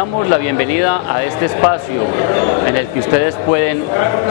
damos la bienvenida a este espacio en el que ustedes pueden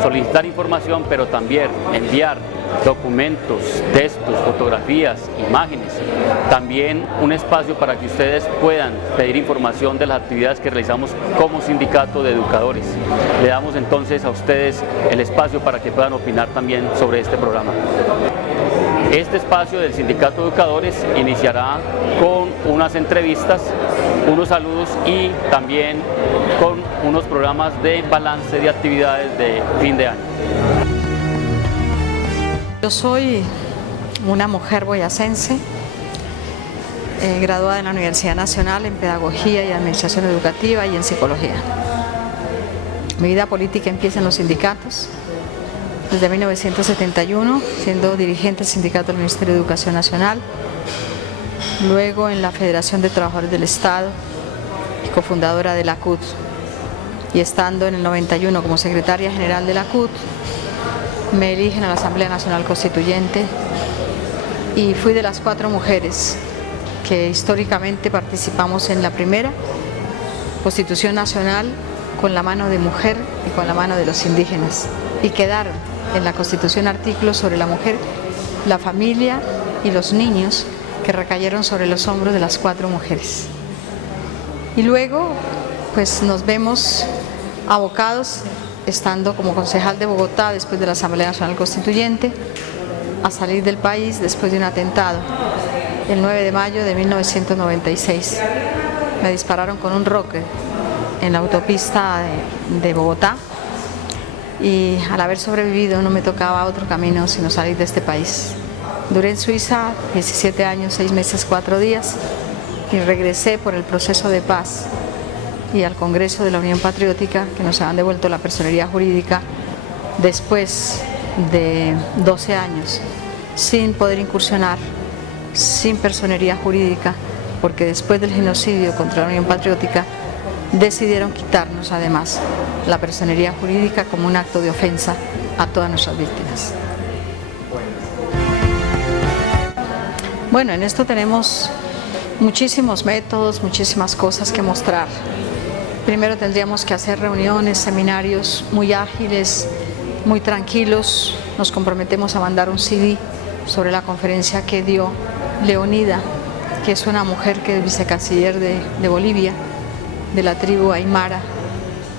solicitar información, pero también enviar documentos, textos, fotografías, imágenes. También un espacio para que ustedes puedan pedir información de las actividades que realizamos como sindicato de educadores. Le damos entonces a ustedes el espacio para que puedan opinar también sobre este programa. Este espacio del Sindicato de Educadores iniciará con unas entrevistas, unos saludos y también con unos programas de balance de actividades de fin de año. Yo soy una mujer boyacense, graduada en la Universidad Nacional en Pedagogía y Administración Educativa y en Psicología. Mi vida política empieza en los sindicatos. Desde 1971, siendo dirigente del sindicato del Ministerio de Educación Nacional, luego en la Federación de Trabajadores del Estado y cofundadora de la CUT, y estando en el 91 como secretaria general de la CUT, me eligen a la Asamblea Nacional Constituyente y fui de las 4 mujeres que históricamente participamos en la primera Constitución Nacional con la mano de mujer y con la mano de los indígenas, y quedaron en la Constitución artículos sobre la mujer, la familia y los niños que recayeron sobre los hombros de las 4 mujeres. Y luego pues nos vemos abocados, estando como concejal de Bogotá después de la Asamblea Nacional Constituyente, a salir del país después de un atentado el 9 de mayo de 1996. Me dispararon con un roque en la autopista de Bogotá, y al haber sobrevivido no me tocaba otro camino sino salir de este país. Duré en Suiza 17 años, 6 meses, 4 días y regresé por el proceso de paz y al Congreso de la Unión Patriótica, que nos han devuelto la personería jurídica después de 12 años sin poder incursionar, sin personería jurídica, porque después del genocidio contra la Unión Patriótica decidieron quitarnos además la personería jurídica como un acto de ofensa a todas nuestras víctimas. Bueno, en esto tenemos muchísimos métodos, muchísimas cosas que mostrar. Primero tendríamos que hacer reuniones, seminarios muy ágiles, muy tranquilos. Nos comprometemos a mandar un CD sobre la conferencia que dio Leonida, que es una mujer que es vicecanciller de Bolivia, de la tribu Aymara,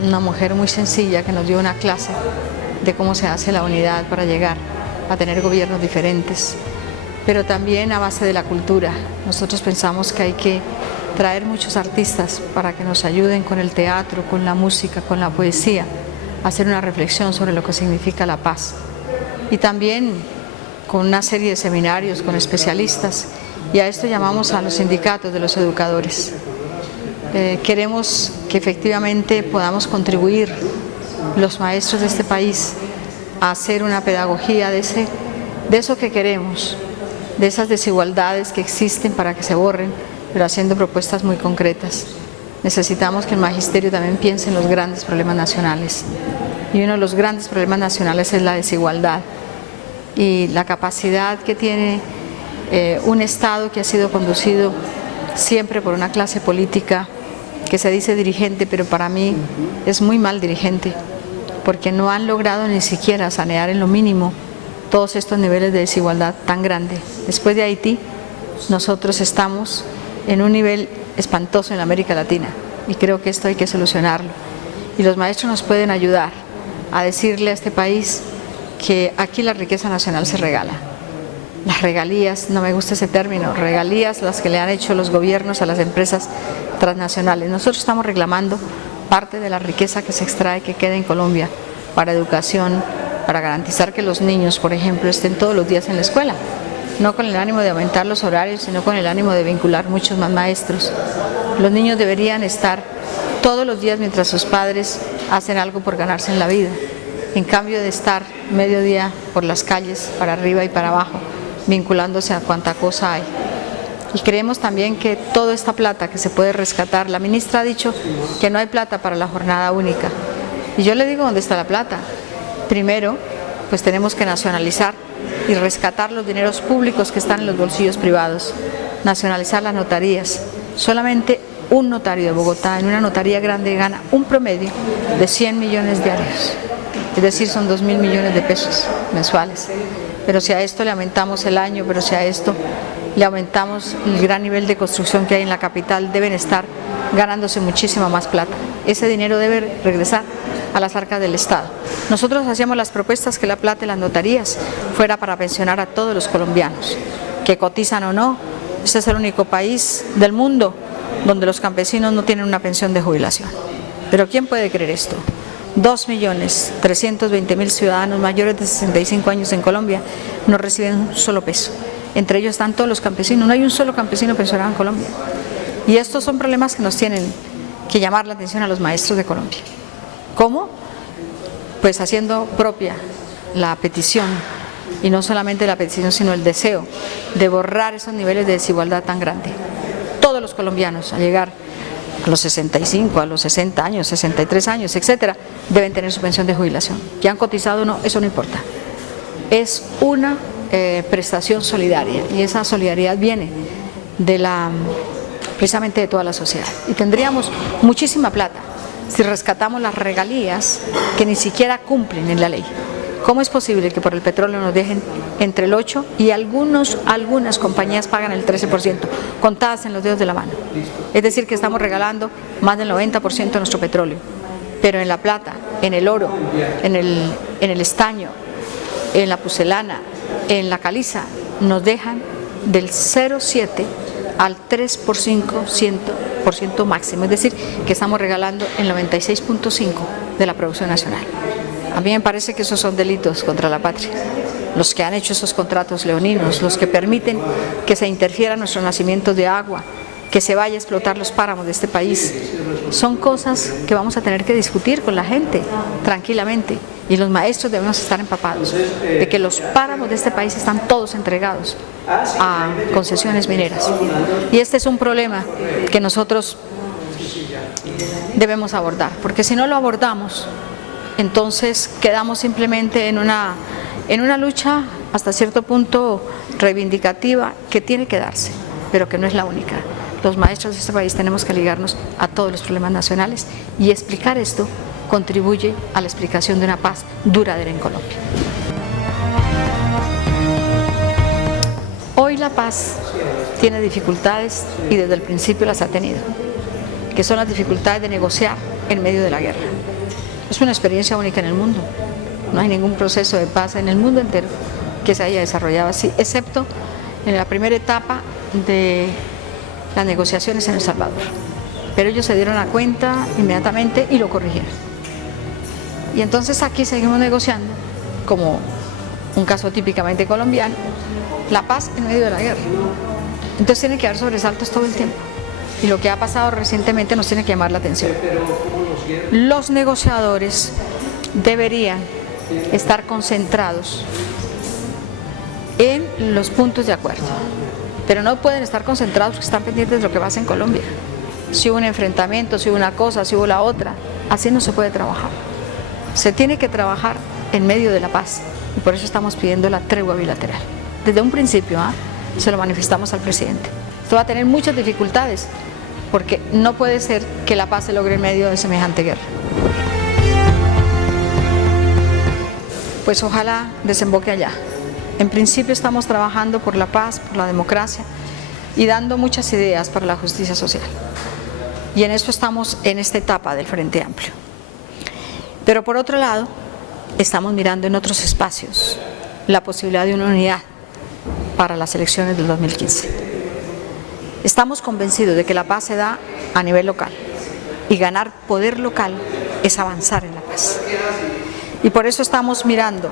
una mujer muy sencilla que nos dio una clase de cómo se hace la unidad para llegar a tener gobiernos diferentes, pero también a base de la cultura. Nosotros pensamos que hay que traer muchos artistas para que nos ayuden con el teatro, con la música, con la poesía, a hacer una reflexión sobre lo que significa la paz. Y también con una serie de seminarios con especialistas, y a esto llamamos a los sindicatos de los educadores. Queremos que efectivamente podamos contribuir los maestros de este país a hacer una pedagogía de eso que queremos, de esas desigualdades que existen para que se borren, pero haciendo propuestas muy concretas. Necesitamos que el magisterio también piense en los grandes problemas nacionales, y uno de los grandes problemas nacionales es la desigualdad y la capacidad que tiene un Estado que ha sido conducido siempre por una clase política que se dice dirigente, pero para mí es muy mal dirigente, porque no han logrado ni siquiera sanear en lo mínimo todos estos niveles de desigualdad tan grande. Después de Haití, nosotros estamos en un nivel espantoso en América Latina, y creo que esto hay que solucionarlo. Y los maestros nos pueden ayudar a decirle a este país que aquí la riqueza nacional se regala. Las regalías, no me gusta ese término, regalías las que le han hecho los gobiernos a las empresas transnacionales. Nosotros estamos reclamando parte de la riqueza que se extrae, que queda en Colombia, para educación, para garantizar que los niños, por ejemplo, estén todos los días en la escuela, no con el ánimo de aumentar los horarios, sino con el ánimo de vincular muchos más maestros. Los niños deberían estar todos los días mientras sus padres hacen algo por ganarse en la vida, en cambio de estar medio día por las calles, para arriba y para abajo, vinculándose a cuánta cosa hay. Y creemos también que toda esta plata que se puede rescatar, la ministra ha dicho que no hay plata para la jornada única, y yo le digo dónde está la plata. Primero, pues tenemos que nacionalizar y rescatar los dineros públicos que están en los bolsillos privados, nacionalizar las notarías. Solamente un notario de Bogotá en una notaría grande gana un promedio de 100 millones diarios, es decir, son 2.000 millones de pesos mensuales. Pero si a esto le aumentamos el año, pero si a esto le aumentamos el gran nivel de construcción que hay en la capital, deben estar ganándose muchísima más plata. Ese dinero debe regresar a las arcas del Estado. Nosotros hacíamos las propuestas que la plata de las notarías fuera para pensionar a todos los colombianos, que cotizan o no. Este es el único país del mundo donde los campesinos no tienen una pensión de jubilación. Pero ¿quién puede creer esto? 2.320.000 ciudadanos mayores de 65 años en Colombia no reciben un solo peso. Entre ellos están todos los campesinos, no hay un solo campesino pensionado en Colombia. Y estos son problemas que nos tienen que llamar la atención a los maestros de Colombia. ¿Cómo? Pues haciendo propia la petición, y no solamente la petición, sino el deseo de borrar esos niveles de desigualdad tan grande. Todos los colombianos, al llegar a los 65, a los 60 años, 63 años, etcétera, deben tener su pensión de jubilación. Que han cotizado o no, eso no importa. Es una prestación solidaria, y esa solidaridad viene precisamente de toda la sociedad. Y tendríamos muchísima plata si rescatamos las regalías que ni siquiera cumplen en la ley. ¿Cómo es posible que por el petróleo nos dejen entre el 8 y algunas compañías pagan el 13%, contadas en los dedos de la mano? Es decir, que estamos regalando más del 90% de nuestro petróleo, pero en la plata, en el oro, en el estaño, en la porcelana, en la caliza, nos dejan del 0,7 al 3% máximo, es decir, que estamos regalando el 96.5% de la producción nacional. A mí me parece que esos son delitos contra la patria. Los que han hecho esos contratos leoninos, los que permiten que se interfieran nuestros nacimientos de agua, que se vaya a explotar los páramos de este país, son cosas que vamos a tener que discutir con la gente tranquilamente, y los maestros debemos estar empapados de que los páramos de este país están todos entregados a concesiones mineras, y este es un problema que nosotros debemos abordar, porque si no lo abordamos, entonces quedamos simplemente en una lucha hasta cierto punto reivindicativa que tiene que darse, pero que no es la única. Los maestros de este país tenemos que ligarnos a todos los problemas nacionales, y explicar esto contribuye a la explicación de una paz duradera en Colombia. Hoy la paz tiene dificultades, y desde el principio las ha tenido, que son las dificultades de negociar en medio de la guerra. Es una experiencia única en el mundo. No hay ningún proceso de paz en el mundo entero que se haya desarrollado así, excepto en la primera etapa de las negociaciones en El Salvador. Pero ellos se dieron cuenta inmediatamente y lo corrigieron. Y entonces aquí seguimos negociando, como un caso típicamente colombiano, la paz en medio de la guerra. Entonces tiene que haber sobresaltos todo el tiempo. Y lo que ha pasado recientemente nos tiene que llamar la atención. Los negociadores deberían estar concentrados en los puntos de acuerdo, pero no pueden estar concentrados porque están pendientes de lo que pasa en Colombia. Si hubo un enfrentamiento, si hubo una cosa, si hubo la otra, así no se puede trabajar. Se tiene que trabajar en medio de la paz, y por eso estamos pidiendo la tregua bilateral. Desde un principio se lo manifestamos al presidente. Esto va a tener muchas dificultades, porque no puede ser que la paz se logre en medio de semejante guerra. Pues ojalá desemboque allá. En principio estamos trabajando por la paz, por la democracia, y dando muchas ideas para la justicia social. Y en eso estamos en esta etapa del Frente Amplio. Pero por otro lado, estamos mirando en otros espacios la posibilidad de una unidad para las elecciones del 2015. Estamos convencidos de que la paz se da a nivel local, y ganar poder local es avanzar en la paz. Y por eso estamos mirando,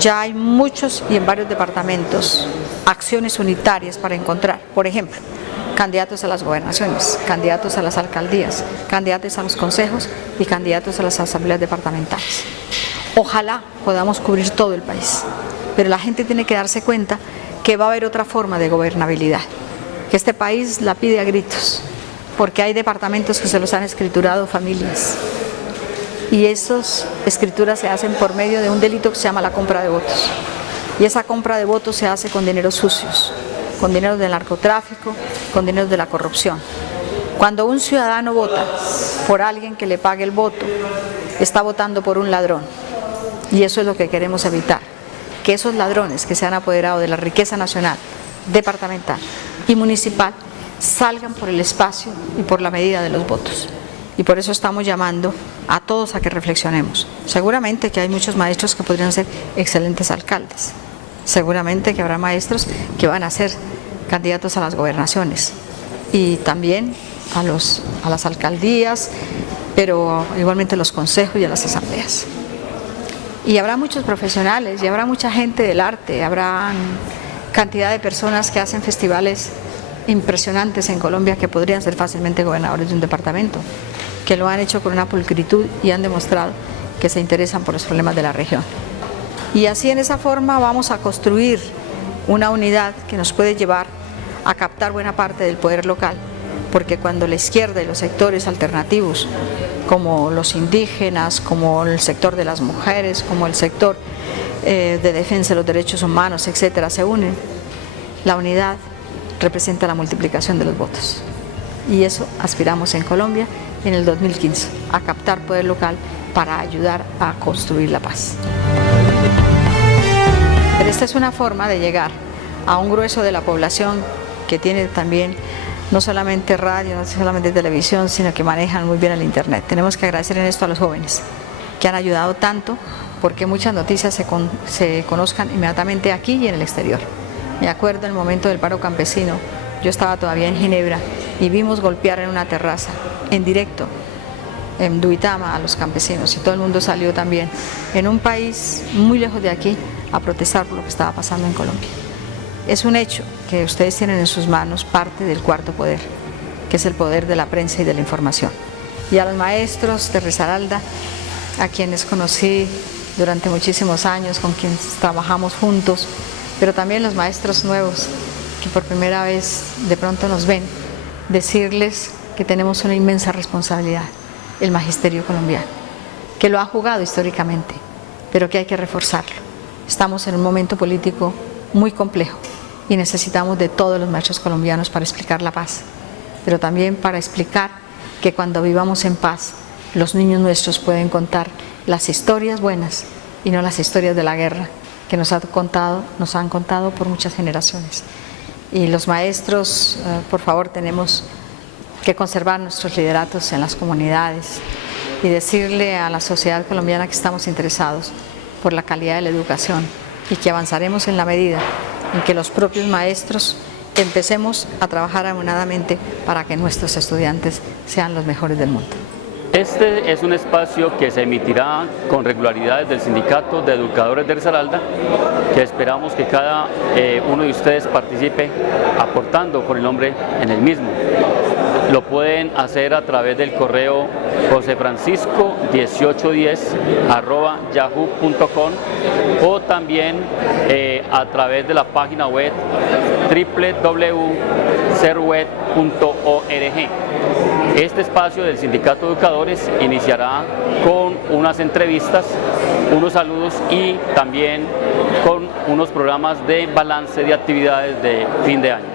ya hay muchos y en varios departamentos, acciones unitarias para encontrar, por ejemplo, candidatos a las gobernaciones, candidatos a las alcaldías, candidatos a los consejos y candidatos a las asambleas departamentales. Ojalá podamos cubrir todo el país, pero la gente tiene que darse cuenta que va a haber otra forma de gobernabilidad, que este país la pide a gritos, porque hay departamentos que se los han escriturado familias, y esas escrituras se hacen por medio de un delito que se llama la compra de votos, y esa compra de votos se hace con dineros sucios, con dinero del narcotráfico, con dinero de la corrupción. Cuando un ciudadano vota por alguien que le pague el voto, está votando por un ladrón. Y eso es lo que queremos evitar, que esos ladrones que se han apoderado de la riqueza nacional, departamental y municipal salgan por el espacio y por la medida de los votos. Y por eso estamos llamando a todos a que reflexionemos. Seguramente que hay muchos maestros que podrían ser excelentes alcaldes. Seguramente que habrá maestros que van a ser candidatos a las gobernaciones y también a las alcaldías, pero igualmente a los consejos y a las asambleas. Y habrá muchos profesionales y habrá mucha gente del arte, habrá cantidad de personas que hacen festivales impresionantes en Colombia que podrían ser fácilmente gobernadores de un departamento, que lo han hecho con una pulcritud y han demostrado que se interesan por los problemas de la región. Y así en esa forma vamos a construir una unidad que nos puede llevar a captar buena parte del poder local, porque cuando la izquierda y los sectores alternativos, como los indígenas, como el sector de las mujeres, como el sector de defensa de los derechos humanos, etcétera, se unen, la unidad representa la multiplicación de los votos. Y eso aspiramos en Colombia en el 2015, a captar poder local para ayudar a construir la paz. Pero esta es una forma de llegar a un grueso de la población que tiene también no solamente radio, no solamente televisión, sino que manejan muy bien el internet. Tenemos que agradecer en esto a los jóvenes que han ayudado tanto porque muchas noticias se conozcan inmediatamente aquí y en el exterior. Me acuerdo en el momento del paro campesino, yo estaba todavía en Ginebra y vimos golpear en una terraza, en directo, en Duitama a los campesinos, y todo el mundo salió también, en un país muy lejos de aquí, a protestar por lo que estaba pasando en Colombia. Es un hecho que ustedes tienen en sus manos parte del cuarto poder, que es el poder de la prensa y de la información. Y a los maestros de Risaralda, a quienes conocí durante muchísimos años, con quienes trabajamos juntos, pero también los maestros nuevos que por primera vez de pronto nos ven, decirles que tenemos una inmensa responsabilidad, el magisterio colombiano, que lo ha jugado históricamente, pero que hay que reforzarlo. Estamos en un momento político muy complejo y necesitamos de todos los maestros colombianos para explicar la paz, pero también para explicar que cuando vivamos en paz, los niños nuestros pueden contar las historias buenas y no las historias de la guerra que nos han contado por muchas generaciones. Y los maestros, por favor, tenemos que conservar nuestros lideratos en las comunidades y decirle a la sociedad colombiana que estamos interesados por la calidad de la educación y que avanzaremos en la medida en que los propios maestros empecemos a trabajar abonadamente para que nuestros estudiantes sean los mejores del mundo. Este es un espacio que se emitirá con regularidad desde el Sindicato de Educadores de Risaralda, que esperamos que cada uno de ustedes participe aportando con el nombre en el mismo. Lo pueden hacer a través del correo josefrancisco1810@yahoo.com o también a través de la página web www.cerweb.org. Este espacio del Sindicato de Educadores iniciará con unas entrevistas, unos saludos y también con unos programas de balance de actividades de fin de año.